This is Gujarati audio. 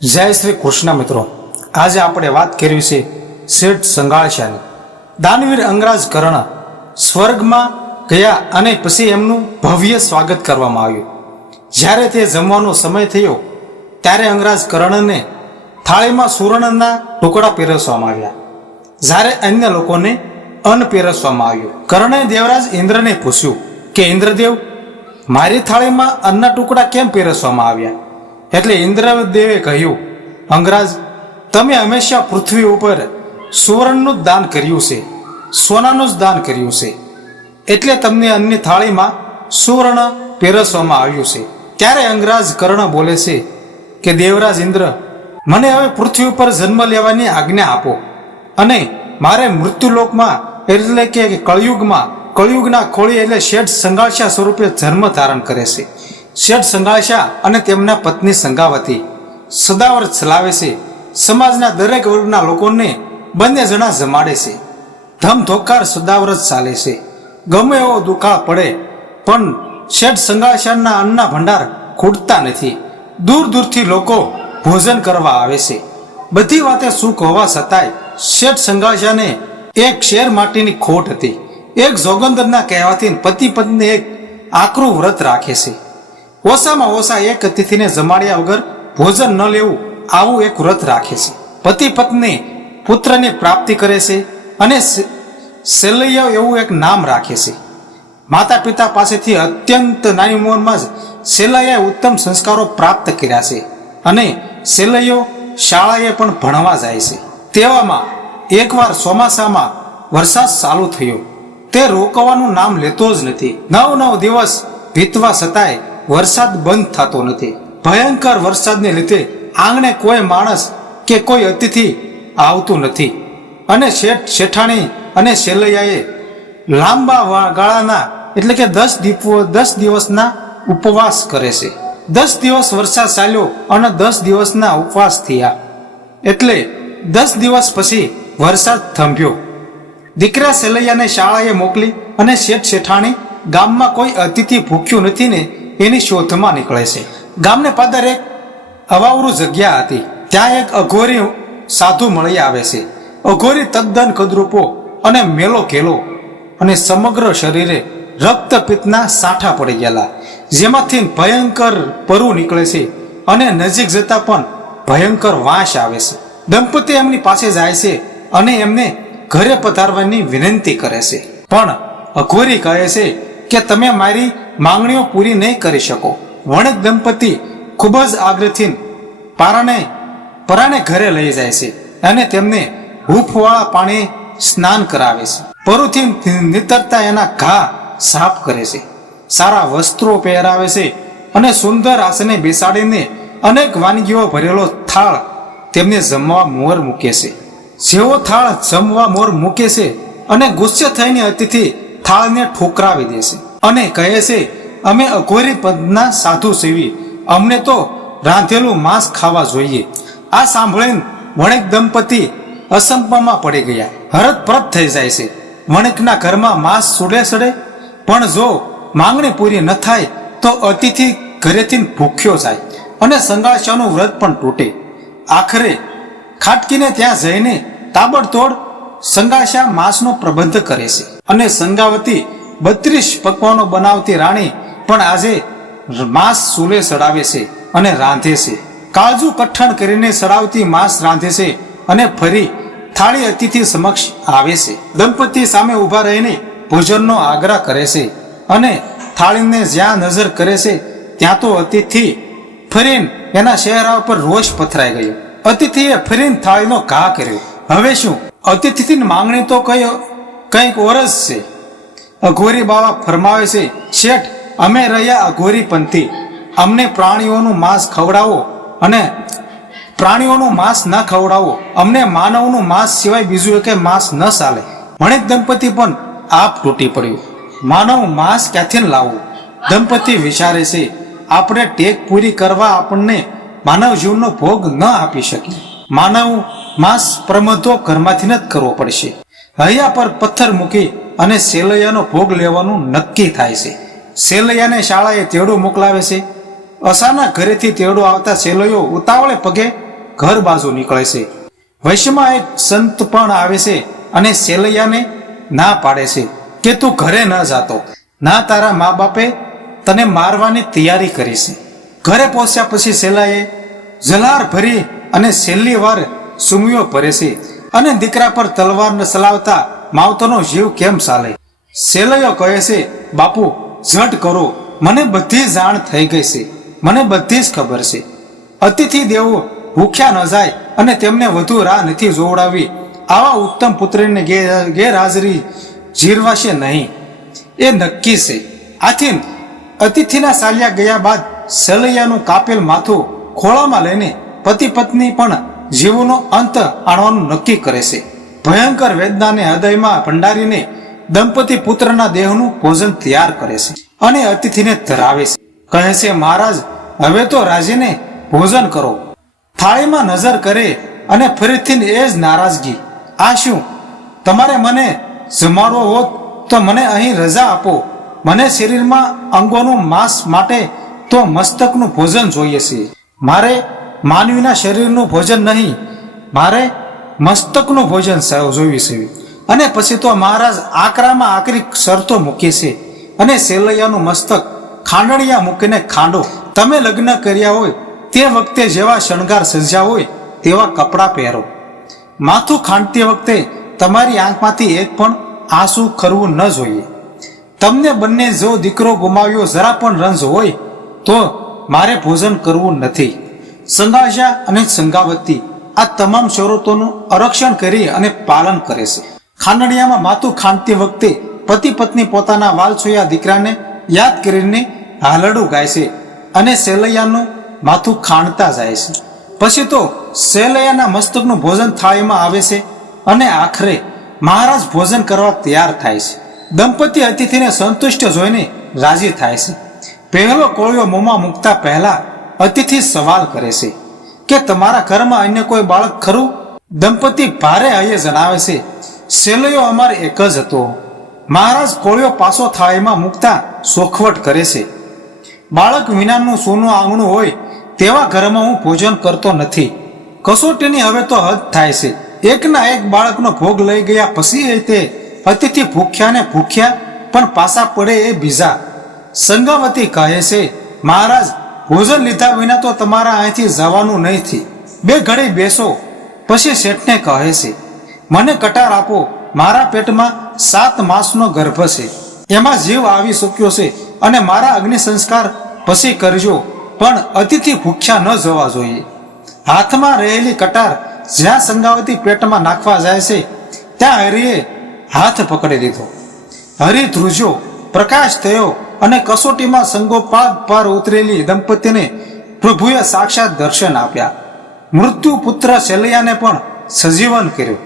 જય શ્રી કૃષ્ણ મિત્રો, આજે આપણે વાત કરવી છે શેઠ સંગાળશાની. દાનવીર અંગરાજ કર્ણ સ્વર્ગમાં ગયા અને પછી એમનું ભવ્ય સ્વાગત કરવામાં આવ્યું. જ્યારે તે જમવાનો સમય થયો ત્યારે અંગરાજ કર્ણને થાળીમાં સુવર્ણના ટુકડા પીરસવામાં આવ્યા. જ્યારે અન્ય લોકોને અન્ન પીરસવામાં આવ્યું. કર્ણે દેવરાજ ઇન્દ્રને પૂછ્યું કે ઇન્દ્રદેવ, મારી થાળીમાં અન્નના ટુકડા કેમ પીરસવામાં આવ્યા? એટલે ઇન્દ્રદેવે કહ્યું, અંગરાજ, તમે હંમેશા પૃથ્વી ઉપર સુવર્ણનું જ દાન કર્યું છે, સોનાનું જ દાન કર્યું છે, એટલે તમને અન્નની થાળીમાં સુવર્ણ પીરસવામાં આવ્યું છે. ત્યારે અંગરાજ કર્ણ બોલે છે કે દેવરાજ ઇન્દ્ર, મને હવે પૃથ્વી ઉપર જન્મ લેવાની આજ્ઞા આપો અને મારે મૃત્યુલોકમાં એટલે કે કળયુગના ખોળી એટલે શેઠ સંગાળશા સ્વરૂપે જન્મ ધારણ કરે છે. શેઠ સંગાળશા અને તેમના પત્ની સંગાવતી સદાવ્રત ચલાવે છે. સમાજના દરેક વર્ગના લોકોને બંને જણા જમાડે છે. ધમધોકાર સદાવ્રત ચાલે છે. ગમે એવો દુકાળ પડે પણ શેઠ સંગાળશાના અન્નના ભંડાર ખૂટતા નથી. દૂર દૂરથી લોકો ભોજન કરવા આવે છે. બધી વાતે સુખ હોવા છતાંય શેઠ સંગાળશાને એક શેર માટીની ખોટ હતી. એક જોગંદરના કહેવાથી પતિ પત્ની એક આકરું વ્રત રાખે છે. ઓછામાં ઓછા એક અતિથિને જમાડ્યા વગર ભોજન ન લેવું, આવું એક વ્રત રાખે છે. પતિ પત્ની પુત્રની પ્રાપ્તિ કરે છે અને શૈલૈયા એવું એક નામ રાખે છે. માતા પિતા પાસેથી અત્યંત નાની ઉંમરમાં જ શૈલૈયાએ ઉત્તમ સંસ્કારો પ્રાપ્ત કર્યા છે અને શૈલૈયો શાળાએ પણ ભણવા જાય છે. તેવામાં એકવાર ચોમાસામાં વરસાદ ચાલુ થયો. તે રોકવાનું નામ લેતો જ નથી. 9 દિવસ વીતવા છતાંય વરસાદ બંધ થતો નથી. ભયંકર વરસાદને લીધે આંગણે કોઈ માણસ કે કોઈ અતિથિ આવતું નથી અને શેઠાણી અને શૈલૈયાએ લાંબા ગાળાના એટલે કે 10 દિવસના ઉપવાસ કરે છે. 10 દિવસ વરસાદ ચાલ્યો અને 10 દિવસના ઉપવાસ થયા. એટલે 10 દિવસ પછી વરસાદ થંભ્યો. દીકરા શૈલૈયાને શાળાએ મોકલી અને શેઠાણી ગામમાં કોઈ અતિથિ ભૂખ્યું નથી ને એની શોધમાં નીકળે છે. ગામને પાદર એક અવાવરું જગ્યા હતી. ત્યાં એક અઘોરી સાધુ મળી આવે છે. અઘોરી તદ્દન કદરૂપો અને મેલો ઘેલો અને સમગ્ર શરીરે રક્તપિત્તના સાંઠા પડી ગયેલા, જેમાંથી ભયંકર પરુ નીકળે છે અને નજીક જતા પણ ભયંકર વાસ આવે છે. દંપતી એમની પાસે જાય છે અને એમને ઘરે પધારવાની વિનંતી કરે છે. પણ અઘોરી કહે છે કે તમે મારી માંગણીઓ પૂરી નહીં કરી શકો. વણિક દંપતી ખૂબ જ આગ્રહથી પરાને ઘરે લઈ જાય છે અને તેમને હૂંફવાળા પાણી સ્નાન કરાવે છે. પરુથી નીતરતા એના ઘા સાફ કરે છે. સારા વસ્ત્રો પહેરાવે છે અને સુંદર આસને બેસાડીને અનેક વાનગીઓ ભરેલો થાળ તેમને જમવા મોર મૂકે છે. જેવો થાળ જમવા મોર મૂકે છે અને ગુસ્સે થઈને અતિથિ થાળને ઠોકરાવી દે છે અને કહે છે, અમે અઘોરી પદના સાધુ સેવી, અમને તો રાંધેલું માંસ ખાવા જોઈએ. આ સાંભળીને વણિક દંપતી અસંપમાં પડી ગયા. હરતપરત થઈ જાય છે. વણિકના ઘરમાં માંસ સડે પણ જો માંગણી પૂરી ન થાય તો અતિથિ ઘરેથી ભૂખ્યો જાય અને સંગાળશાનું વ્રત પણ તૂટે. આખરે ખાટકીને ત્યાં જઈને તાબડતોડ સંગાળશા માંસનો પ્રબંધ કરે છે અને સંગાવતી 32 પકવાનો બનાવતી રાણી પણ આજે માંસ ચૂલે સડાવે છે અને રાંધે છે. કાળજુ કઠણ કરીને સડાવતી માંસ રાંધે છે અને ફરી થાળી અતિથિ સમક્ષ આવે છે. દંપતી સામે ઊભા રહીને ભોજનનો આગ્રહ કરે છે અને થાળીને જ્યાં નજર કરે છે ત્યાં તો અતિથિ ફરીને એના ચહેરા ઉપર રોષ પથરાઈ ગયો. અતિથિએ ફરીને થાળીનો ઘા કર્યો. હવે શું? અતિથિની માંગણી તો કંઈક ઓરસ છે. અઘોરી બાવા ફરમાવે છે, શેઠ, અમે રહ્યા અઘોરી પંથી, અમને પ્રાણીઓનું માંસ ખવડાવો અને પ્રાણીઓનું માંસ ન ખવડાવો. અમને માનવનું માંસ સિવાય બીજું એક માંસ ન ચાલે. વણિક દંપતી પણ આપ તૂટી પડ્યું. માનવ માંસ ક્યાંથી લાવવું? દંપતી વિચારે છે, આપણે ટેક પૂરી કરવા આપણને માનવ જીવનનો ભોગ ન આપી શકીએ. માનવ માંસ પ્રમધો ઘરમાંથી જ કરવો પડશે. હૈયા પર પથ્થર મૂકી અને શૈલૈયાનો ભોગ લેવાનું નક્કી થાય છે. શૈલૈયાને શાળાએ તેડો મોકલાવે છે. અસાના ઘરેથી તેડો આવતા શૈલૈયો ઉતાવળે પગે ઘર બાજુ નીકળે છે. વૈશ્યમાં એક સંત પણ આવે છે અને સેલૈયાને ના પાડે છે કે તું ઘરે ન જાતો, ના તારા મા બાપે તને મારવાની તૈયારી કરી છે. ઘરે પહોંચ્યા પછી સેલાએ જલાર ભરી અને છેલ્લી વાર સુમિયો ભરે છે અને દીકરા પર તલવાર ચલાવતા માવતરનો જીવ કેમ ચાલે. સેલૈયો કહે છે, બાપુ ઝટ કરો, મને બધી જાણ થઈ ગઈ છે, મને બધી જ ખબર છે. અતિથિ દેવો ભૂખ્યા ન જાય અને તેમને વધુ રાહ નથી જોવડાવી. આવા ઉત્તમ પુત્રને ગેરહાજરી જીરવાશે નહીં, એ નક્કી છે. આથી અતિથિના ચાલ્યા ગયા બાદ સેલૈયાનું કાપેલ માથું ખોળામાં લઈને પતિ પત્ની પણ જીવનો અંત આણવાનું નક્કી કરે છે. ભયંકર વેદનાને હૃદયમાં ભંડારીને દંપતી પુત્રના દેહનું ભોજન તૈયાર કરે છે અને અતિથિને ધરાવે છે. કહે છે, મહારાજ હવે તો રાજીને ભોજન કરો. થાળીમાં નજર કરે અને ફરીથી એ જ નારાજગી, આ શું? તમારે મને જમાડવો હોત તો મને અહીં રજા આપો. મને શરીરમાં અંગોનું માંસ માટે તો મસ્તકનું ભોજન જોઈએ છે. મારે માનવીના શરીરનું ભોજન નહીં, મારે મસ્તકનું ભોજન જોઈએ છે. અને પછી તો મહારાજ આકરામાં આકરી શરતો મૂકે છે અને સેલૈયાનું મસ્તક ખાંડણિયા મૂકીને ખાંડો. તમે લગ્ન કર્યા હોય તે વખતે જેવા શણગાર સજ્યા હોય તેવા કપડાં પહેરો. માથું ખાંડતી વખતે તમારી આંખમાંથી એક પણ આંસુ ખરવું ન જોઈએ. તમને બંને જો દીકરો ગુમાવ્યો જરા પણ રંજ હોય તો મારે ભોજન કરવું નથી. સંગાશા અને સંગાવતી આ તમામ શરતોનું આરક્ષણ કરી અને પાલન કરે છે. ખાંડણિયામાં માથું ખાંડતી વખતે પતિ પત્ની પોતાના વાલછોયા દીકરાને યાદ કરીને હાલડું ગાય છે અને સેલૈયાનું માથું ખાંડતા જાય છે. પછી તો સેલૈયાના મસ્તકનું ભોજન થાળીમાં આવે છે અને આખરે મહારાજ ભોજન કરવા તૈયાર થાય છે. દંપતી અતિથિને સંતુષ્ટ જોઈને રાજી થાય છે. પહેલો કોળિયો મોંમાં મૂકતા પહેલા અતિથિ સવાલ કરે છે કે તમારા ઘરમાં અન્ય કોઈ બાળક ખરું? દંપતી ભારે હૈયે જણાવે છે, સેલૈયો અમારે એક જ હતો. મહારાજ કોળિયો પાછો થાળીમાં મૂકતા સોખવટ કરે છે, બાળક વિનાનું સોનું આંગણું હોય તેવા ઘરમાં હું ભોજન કરતો નથી. કસોટીની હવે તો હદ થાય છે. એકના એક બાળકનો ભોગ લઈ ગયા પછી તે અતિથિ ભૂખ્યા ને ભૂખ્યા પણ પાછા પડે એ બીજા. સંગાવતી કહે છે, મહારાજ ભોજન લીધા વિના તો તમારા અહીંથી જવાનું નથી. બે ઘડી બેસો. પછી શેઠને કહે છે, મને કટાર આપો. મારા પેટમાં 7 માસનો ગર્ભ છે, એમાં જીવ આવી શક્યો છે અને મારા અગ્નિ સંસ્કાર પછી કરજો, પણ અતિથિ ભૂખ્યા ન જવા જોઈએ. હાથમાં રહેલી કટાર જ્યાં સંગાવતી પેટમાં નાખવા જાય છે ત્યાં હરિએ હાથ પકડી લીધો. હરિ ધ્રુજો, પ્રકાશ થયો અને કસોટીમાં સંગોપાદ પર ઉતરેલી દંપતીને પ્રભુએ સાક્ષાત દર્શન આપ્યા. મૃત્યુ પુત્ર સેલૈયાને પણ સજીવન કર્યો.